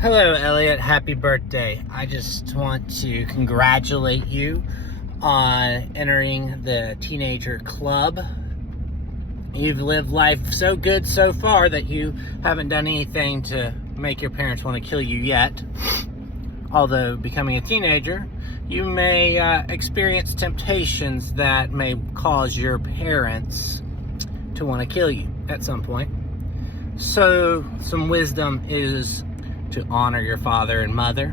Hello, Elliot. Happy birthday. I just want to congratulate you on entering the teenager club. You've lived life so good so far that you haven't done anything to make your parents want to kill you yet. Although becoming a teenager, you may experience temptations that may cause your parents to want to kill you at some point. So some wisdom is to honor your father and mother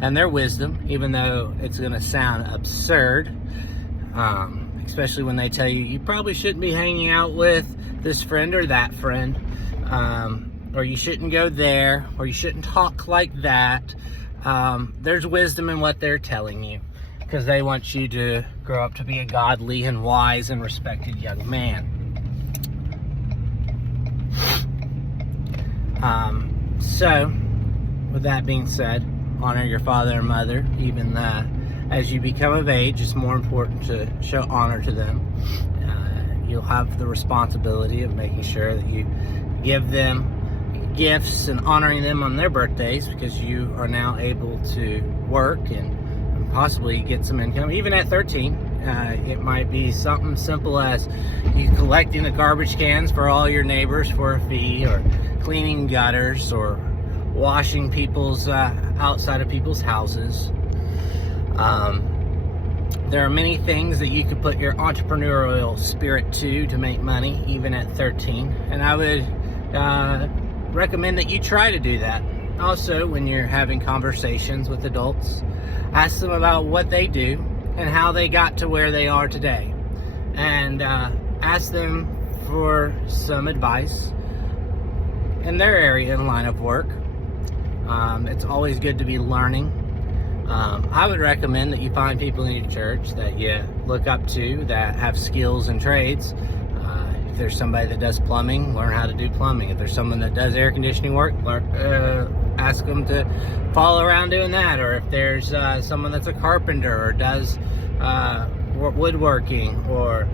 and their wisdom, even though it's going to sound absurd, especially when they tell you you probably shouldn't be hanging out with this friend or that friend, or you shouldn't go there, or you shouldn't talk like that. There's wisdom in what they're telling you because they want you to grow up to be a godly and wise and respected young man. So with that being said, honor your father and mother. Even as you become of age, it's more important to show honor to them. You'll have the responsibility of making sure that you give them gifts and honoring them on their birthdays, because you are now able to work and possibly get some income. Even at 13, it might be something simple as you collecting the garbage cans for all your neighbors for a fee, or cleaning gutters, or washing people's outside of people's houses. There are many things that you could put your entrepreneurial spirit to make money even at 13, and I would recommend that you try to do that. Also, when you're having conversations with adults, ask them about what they do and how they got to where they are today, and ask them for some advice in their area and line of work. It's always good to be learning. I would recommend that you find people in your church that you look up to that have skills and trades. If there's somebody that does plumbing, learn how to do plumbing. If there's someone that does air conditioning work, ask them to follow around doing that. Or if there's someone that's a carpenter or does woodworking, or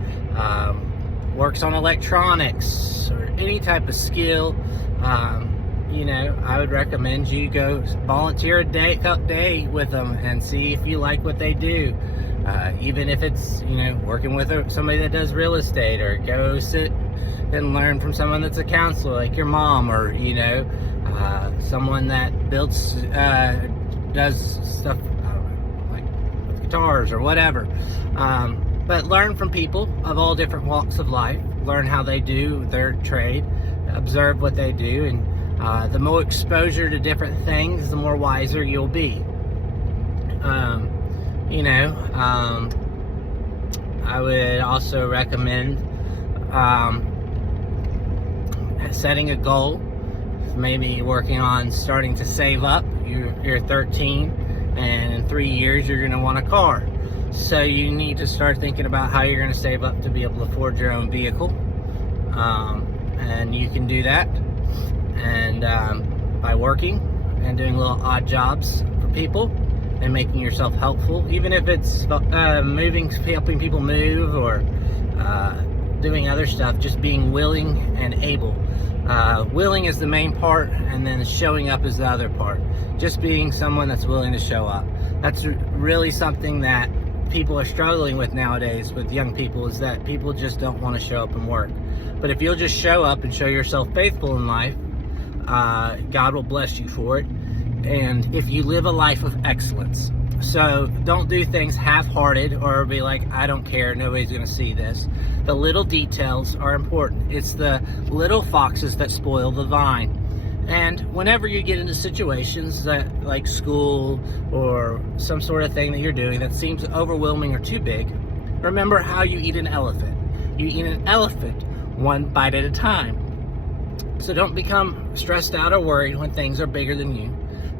works on electronics, or any type of skill, I would recommend you go volunteer a day with them and see if you like what they do. Even if it's, working with somebody that does real estate, or go sit and learn from someone that's a counselor like your mom, or, someone that builds, does stuff, I don't know, like with guitars or whatever. But learn from people of all different walks of life. Learn how they do their trade. Observe what they do, and the more exposure to different things, the more wiser you'll be. I would also recommend setting a goal. Maybe working on starting to save up. You're 13, and in 3 years you're going to want a car. So you need to start thinking about how you're going to save up to be able to afford your own vehicle. And you can do that and by working and doing little odd jobs for people and making yourself helpful, even if it's helping people move, or doing other stuff. Just being willing and able. Willing is the main part, and then showing up is the other part. Just being someone that's willing to show up. That's really something that people are struggling with nowadays with young people, is that people just don't want to show up and work. But if you'll just show up and show yourself faithful in life, God will bless you for it. And if you live a life of excellence, so don't do things half-hearted or be like, I don't care, nobody's going to see this. The little details are important. It's the little foxes that spoil the vine. And whenever you get into situations that, like school or some sort of thing that you're doing that seems overwhelming or too big, remember how you eat an elephant. You eat an elephant one bite at a time. So don't become stressed out or worried when things are bigger than you.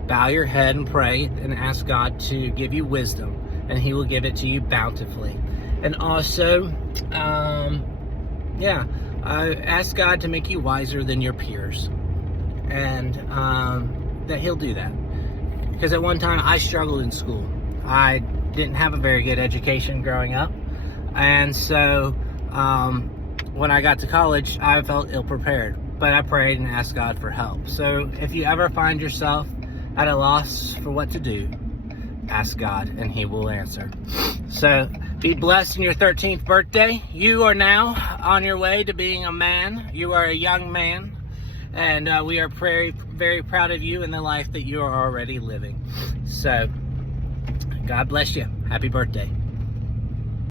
Bow your head and pray and ask God to give you wisdom, and He will give it to you bountifully. And also, ask God to make you wiser than your peers, and that He'll do that. Because at one time I struggled in school. I didn't have a very good education growing up, and so when I got to college, I felt ill-prepared. But I prayed and asked God for help. So if you ever find yourself at a loss for what to do, ask God and He will answer. So be blessed in your 13th birthday. You are now on your way to being a man. You are a young man, and we are very, very proud of you and the life that you are already living. So God bless you. Happy birthday.